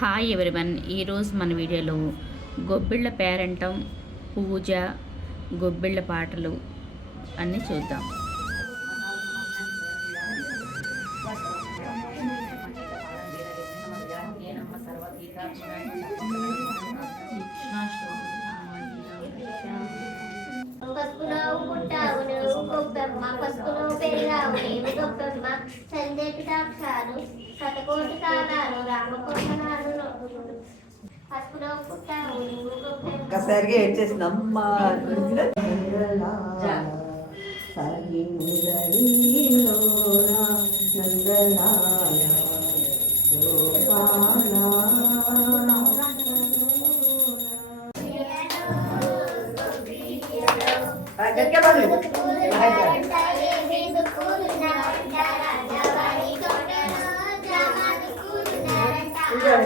Hi everyone ఈరోజు మన వీడియోలో గొబ్బిళ్ళ పేరంటం పూజ గొబ్బిళ్ళ పాటలు అన్నీ చూద్దాం. పసుపులో పుట్టావు నువ్వు గొప్పమ్మ పసుపు నీవు గొప్పమ్మ సందేటి సాక్షాలు శతకోటి కాలాలు రామకోటనాలు పసుపులో పుట్టావు నువ్వు గొప్పమ్మ ఒక్కసారిగా ఏడ్చేసింది అమ్మ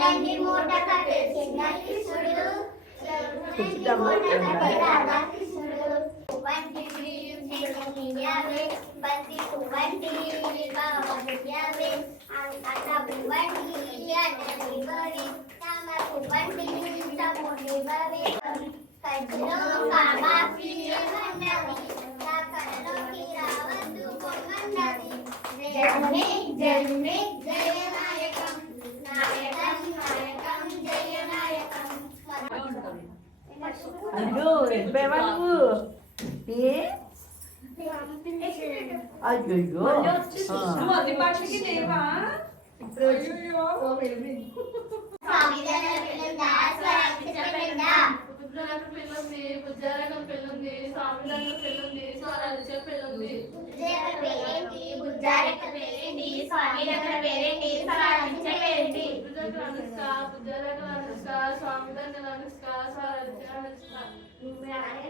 जलंगी मोटा कटे सिंगाकी सुडू. जलंगी मोटा कटे राधाकी सुडू. कुवंती दिली निकलियावे बंदी कुवंती दिली बाबा कियावे आता कुवंती दिली आदरी बरी. नामा कुवंती दिली ता मोटी बावे कजरो काबा पिये मंडावी ता करो की रावंदु कोमंडावी जन्मे जन्मे जय అయ్యో వెళ్ళిపోయావా నువ్వు ఏ? అయ్యో ఉజ్జయక పేరేంటి? స్వామి దగ్గర పేరేంటి? స్వరాక్ష